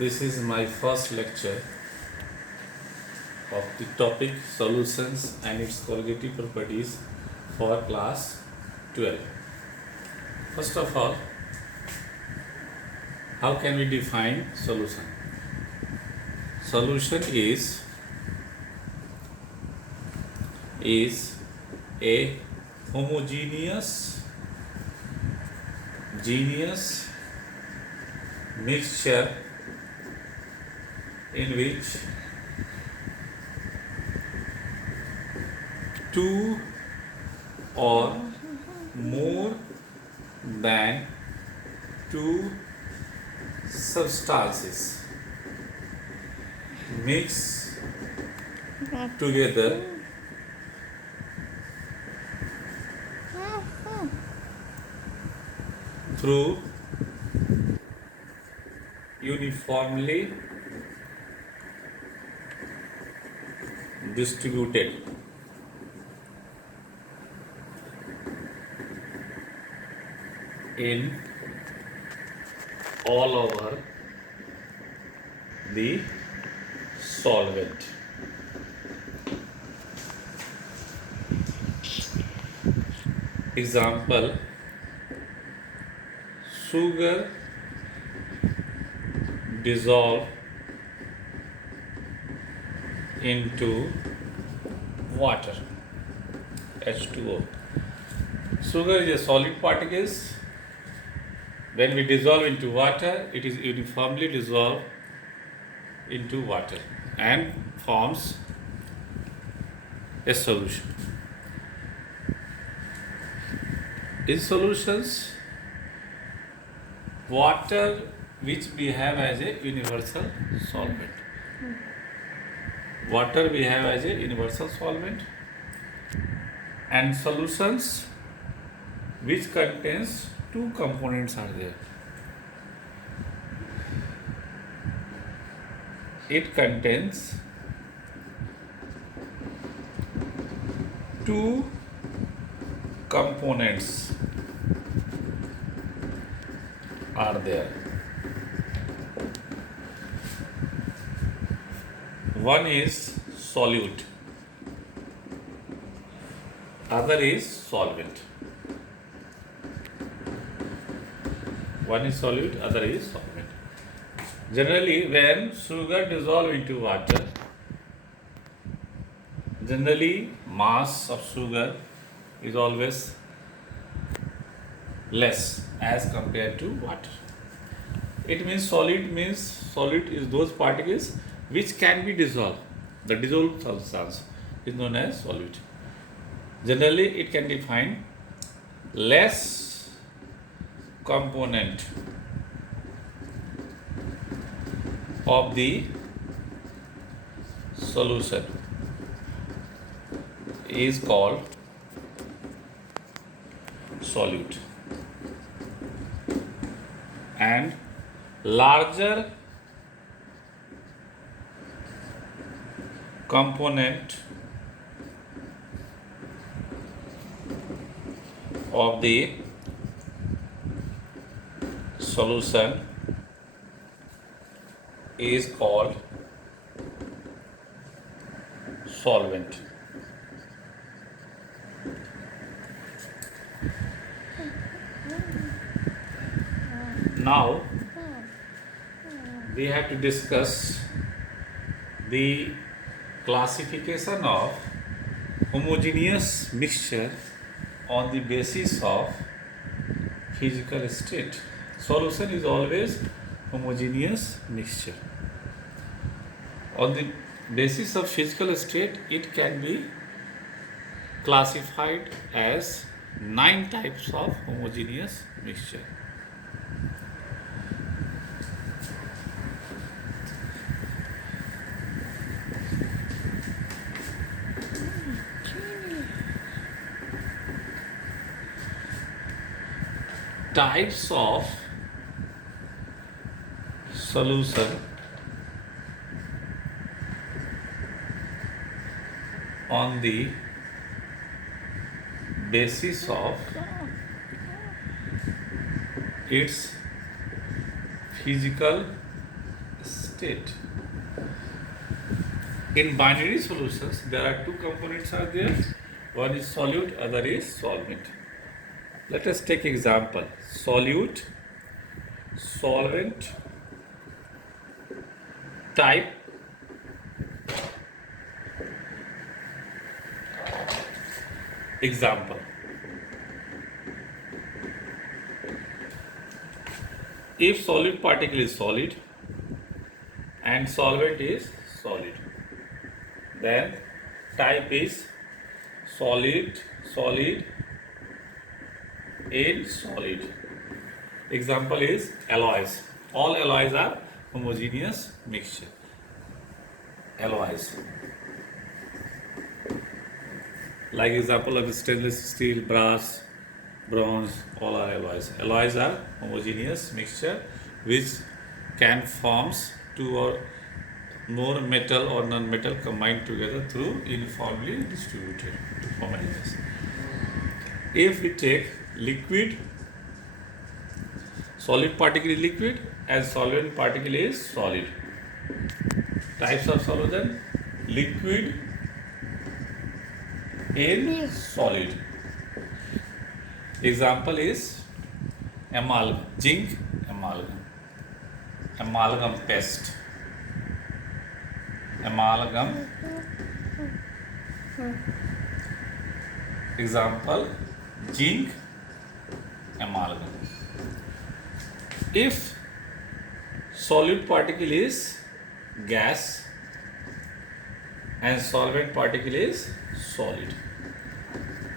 This is my first lecture of the topic solutions and its colligative properties for class 12. First of all, how can we define solution? Solution is a homogeneous mixture in which two or more than two substances mix together through uniformly distributed in all over the solvent. Example: sugar dissolve into water, H2O. Sugar is a solid particle. When we dissolve into water, it is uniformly dissolved into water and forms a solution. In solutions, water which we have as a universal solvent. Water we have as a universal solvent, and solutions which contains two components are there. It contains two components are there. One is solute, other is solvent. One is solute, other is solvent. Generally, when sugar dissolve into water, generally mass of sugar is always less as compared to water. It means solute is those particles which can be dissolved. The dissolved substance is known as solute. Generally, it can define less component of the solution is called solute, and larger component of the solution is called solvent. Now we have to discuss the classification of homogeneous mixture on the basis of physical state. Solution is always homogeneous mixture. On the basis of physical state, it can be classified as 9 types of homogeneous mixture. Types of solution on the basis of its physical state. In binary solutions, there are two components are there. One is solute, other is solvent. Let us take example. Solute, solvent, type. Example. If solute particle is solid and solvent is solid, then type is solid, solid, in solid. Example is alloys. All alloys are homogeneous mixture. Alloys. Like example of stainless steel, brass, bronze, all are alloys. Alloys are homogeneous mixture which can forms two or more metal or non-metal combined together through uniformly distributed homogeneous. If we take liquid, solid particle is liquid and solvent particle is solid. Types of solution: liquid in solid. Example is amalgam, zinc amalgam, amalgam paste, amalgam. Example, zinc amalgam. If solid particle is gas and solvent particle is solid,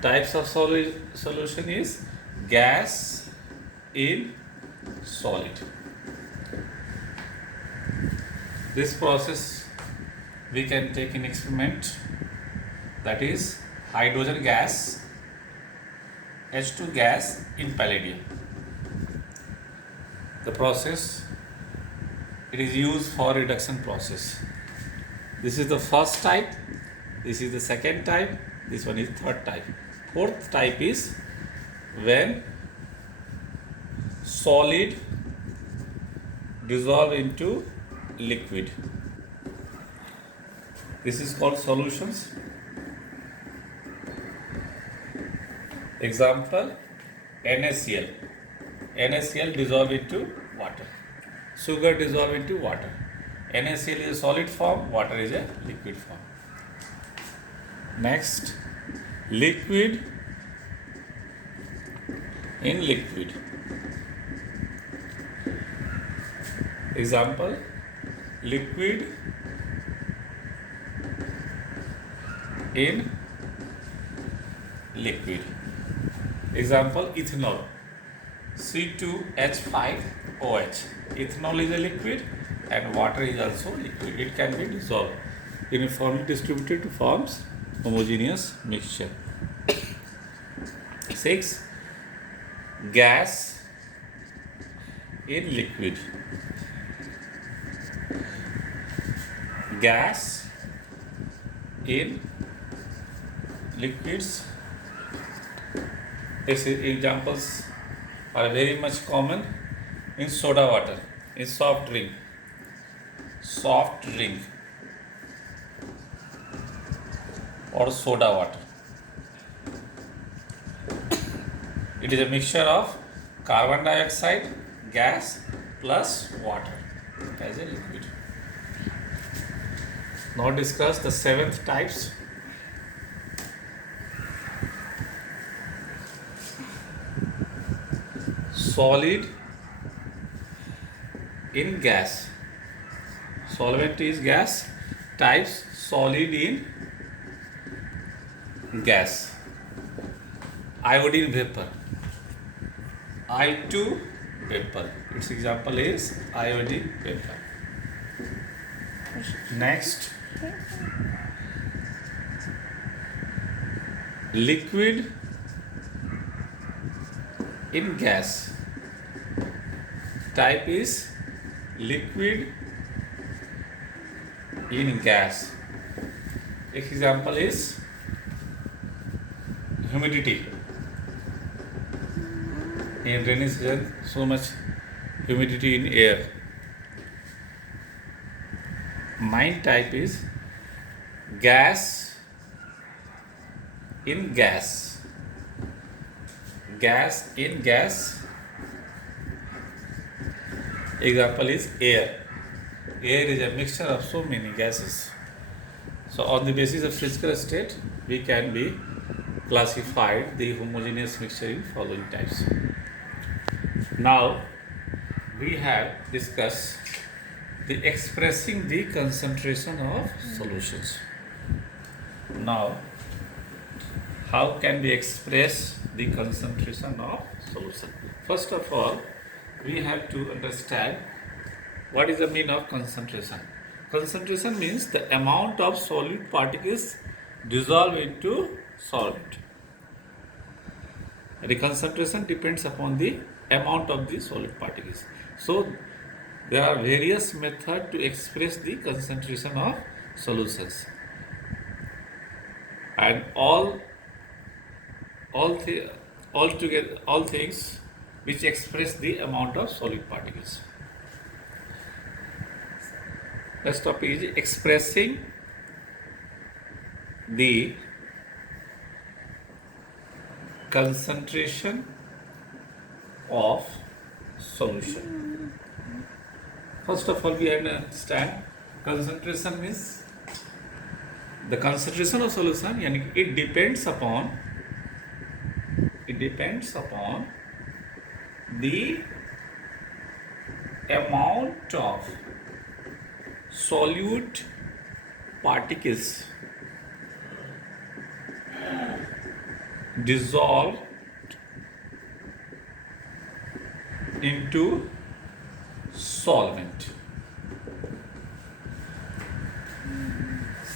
types of solution is gas in solid. This process we can take in experiment, that is hydrogen gas, H2 gas in palladium. The process, it is used for reduction process. This is the first type, this is the second type, this one is third type. Fourth type is when solid dissolve into liquid. This is called solutions. Example, NaCl. NaCl dissolve into water. Sugar dissolve into water. NaCl is a solid form, water is a liquid form. Next, liquid in liquid. Example, liquid in liquid. Example, ethanol, C2H5OH. Ethanol is a liquid and water is also liquid. It can be dissolved, uniformly distributed to forms homogeneous mixture. 6. Gas in liquid. Gas in liquids. These examples are very much common in soda water, in soft drink, or soda water. It is a mixture of carbon dioxide, gas plus water as a liquid. Now discuss the 7th types. Solid in gas. Solvent is gas. Types, solid in gas. Iodine vapor. I2 vapor. Its example is iodine vapor. Next, liquid in gas. Type is liquid in gas. Example is humidity. In rainy season, so much humidity in air. Main type is gas in gas. Gas in gas. Example is air. Air is a mixture of so many gases. So on the basis of physical state, we can be classified the homogeneous mixture in following types. Now we have discussed the expressing the concentration of solutions. Now, how can we express the concentration of solution? First of all, we have to understand what is the meaning of concentration. Concentration means the amount of solid particles dissolved into solvent. The concentration depends upon the amount of the solid particles. So, there are various methods to express the concentration of solutions, and all things which express the amount of solid particles. Next topic is expressing the concentration of solution. First of all, we understand concentration means the concentration of solution, yani it depends upon the amount of solute particles dissolved into solvent.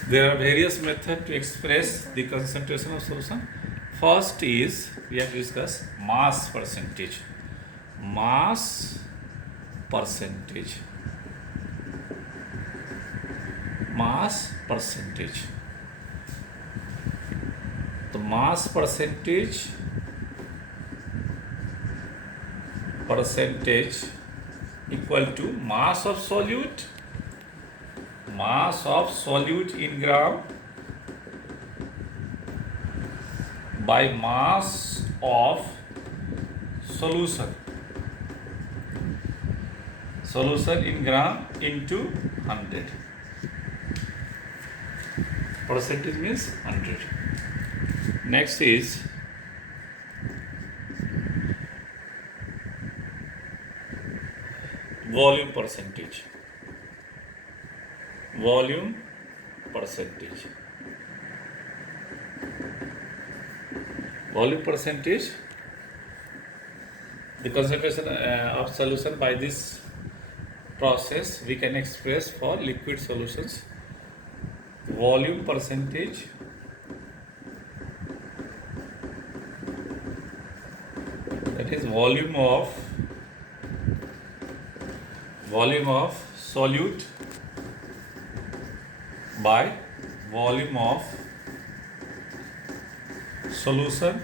There are various methods to express the concentration of solution. First is, we have discussed mass percentage. Mass percentage. Mass percentage. The mass percentage equal to mass of solute in gram by mass of solution in gram into 100. Percentage means 100. Next is volume percentage. Volume percentage. The concentration of solution by this process we can express for liquid solutions. Volume percentage that is volume of solute by volume of solution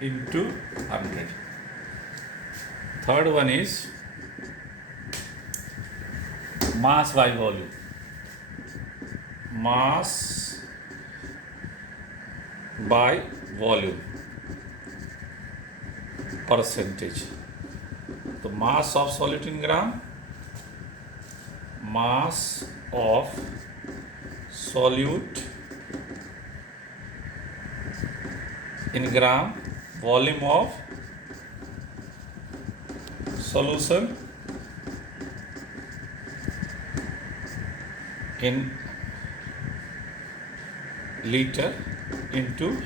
into 100. Third one is mass by volume. Mass by volume percentage. The mass of solute in gram, mass of solute in gram, volume of solution in liter into